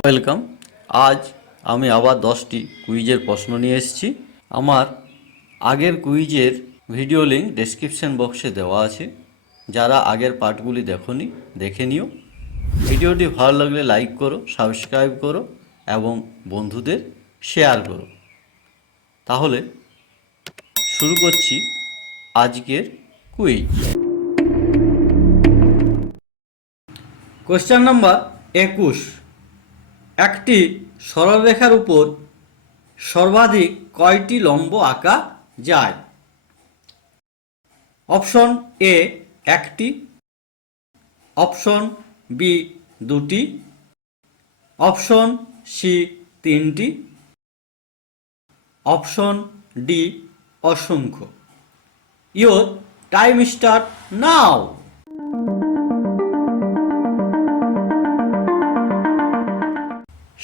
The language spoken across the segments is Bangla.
ওয়েলকাম। আজ আমি আবার 10টি কুইজের প্রশ্ন নিয়ে এসেছি। আমার আগের কুইজের ভিডিও লিঙ্ক ডেসক্রিপশন বক্সে দেওয়া আছে। যারা আগের পার্টগুলি দেখোনি দেখে নিও। ভিডিওটি ভালো লাগলে লাইক করো, সাবস্ক্রাইব করো এবং বন্ধুদের শেয়ার করো। তাহলে শুরু করছি আজকের কুইজ। Question number 21। একটি সরলরেখার উপর সর্বাধিক কয়টি লম্ব আঁকা যায়? অপশন এ একটি, অপশন বি দুটি, অপশন সি তিনটি, অপশন ডি অসংখ্য। Your time start now.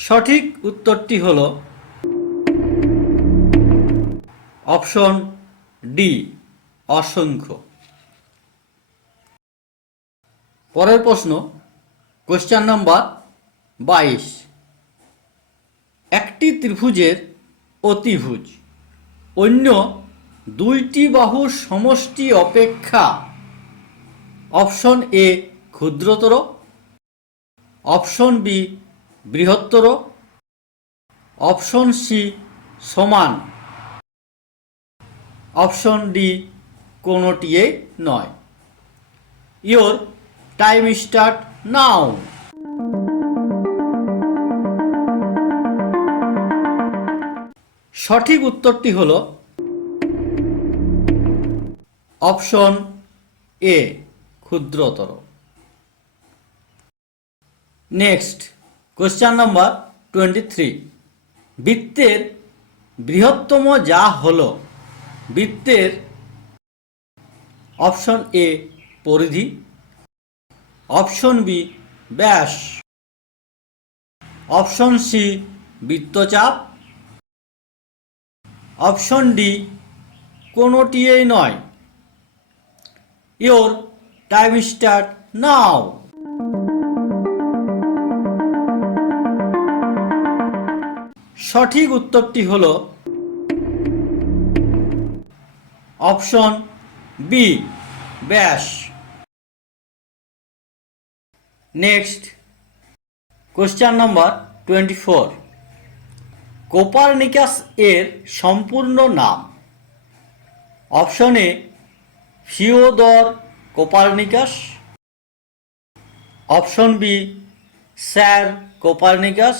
সঠিক উত্তরটি হল অপশন ডি অসংখ্য। পরের প্রশ্ন, কোশ্চেন নাম্বার 22। একটি ত্রিভুজের অতিভুজ অন্য দুইটি বাহুর সমষ্টি অপেক্ষা অপশন এ ক্ষুদ্রতর, অপশন বি বৃহত্তর, অপশন সি সমান, অপশন ডি কোনোটিই নয়। Your time start now. সঠিক উত্তরটি হল অপশন এ ক্ষুদ্রতর। Next, question number 23। বৃত্তের বৃহত্তম যা হল বৃত্তের অপশন এ পরিধি, অপশন বি ব্যাস, অপশন সি বৃত্তচাপ, অপশন ডি কোনোটিই নয়। Your time start now. সঠিক উত্তরটি হল অপশন বি ব্যাস। Next, question number 24। কোপারনিকাস এর সম্পূর্ণ নাম? Option A Fyodor Copernicus, option B sir Copernicus,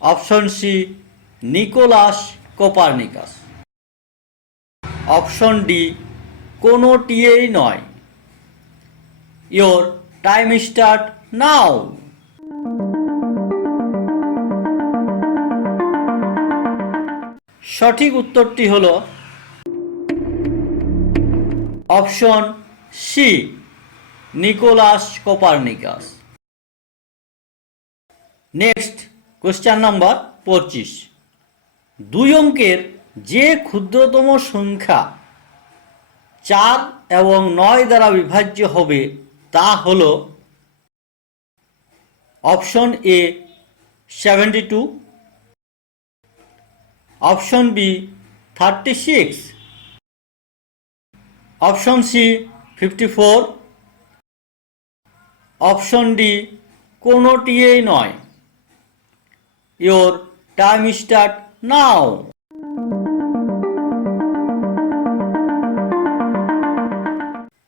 option C Nicolaus Copernicus, option D কোনোটিই নয়। Your time start now. সঠিক উত্তরটি হল option C Nicolaus Copernicus. Next, question number 25। দুই অঙ্কের যে ক্ষুদ্রতম সংখ্যা 4 এবং 9 দ্বারা বিভাজ্য হবে তা হল option A 72, option B 36, option C 54, option D কোনোটিই নয়। Your time start now.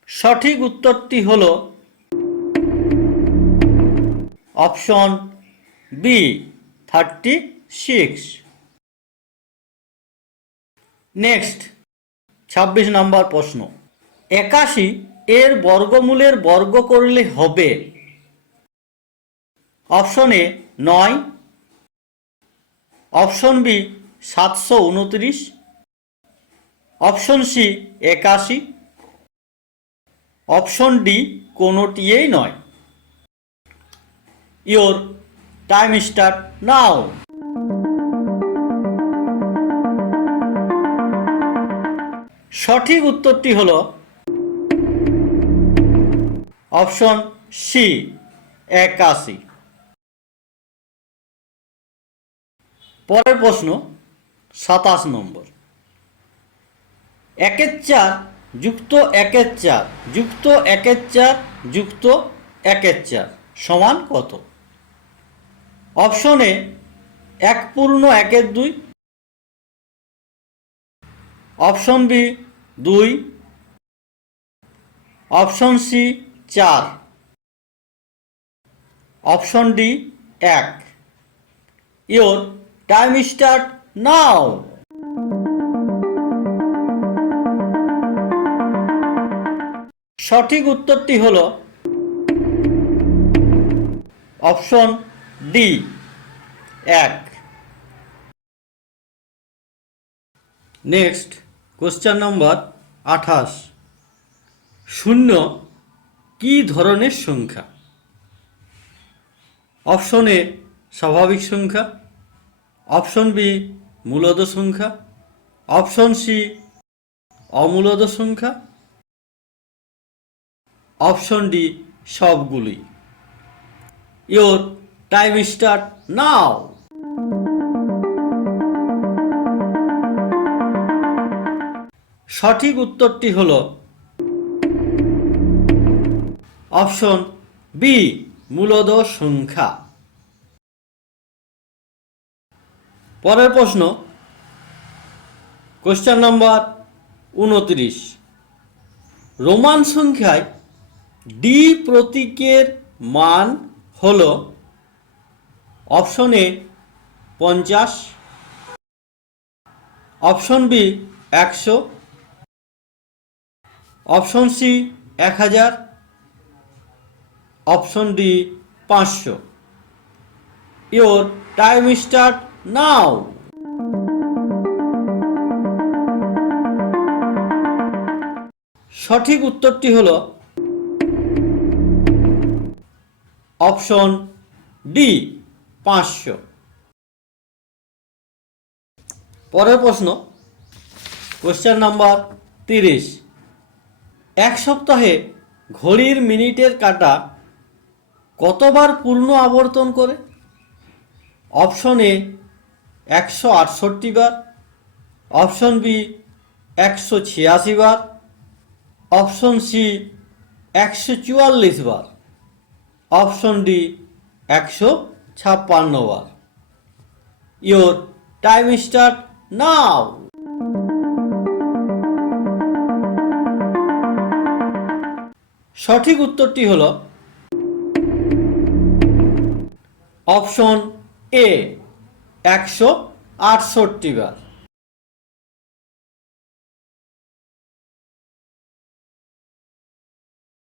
সঠিক উত্তরটি হল অপশন বি 36। নেক্সট, 26 নম্বর প্রশ্ন। 81 এর বর্গমূলের বর্গ করলে হবে option A 9, option B 729, option C 81, option D কোনোটিই নয়। Your time start now. সঠিক উত্তরটি হল অপশন সি 81। পরের প্রশ্ন 27 নম্বর। 1/4 যুক্ত 1/4 যুক্ত 1/4 যুক্ত 1/4 সমান কত? Option A 1/2, option B 2, option C 4, option D 1। Your time start now. সঠিক উত্তরটি হল option D 1। Next question number 28। শূন্য কি ধরনের সংখ্যা? অপশন এ স্বাভাবিক সংখ্যা, অপশন বি মূলদ সংখ্যা, অপশন সি অমূলদ সংখ্যা, অপশন ডি সবগুলি। Your time start now. সঠিক উত্তরটি হল অপশন বি মূলদ সংখ্যা। পরের প্রশ্ন কোশ্চেন নম্বর 29। রোমান সংখ্যায় ডি প্রতীকের মান হল option A 50, option B 100, option C 1000, option D 500। Your time start now. সঠিক উত্তরটি হল অপশন ডি 500। পরের প্রশ্ন কোশ্চেন নাম্বার 30। এক সপ্তাহে ঘড়ির মিনিটের কাঁটা কতবার পূর্ণ আবর্তন করে? অপশন এ 168 বার, অপশন বি 186 বার, অপশন সি 144 বার, অপশন ডি 156 বার। Your time start now. সঠিক উত্তরটি হল অপশন এ 168 বার।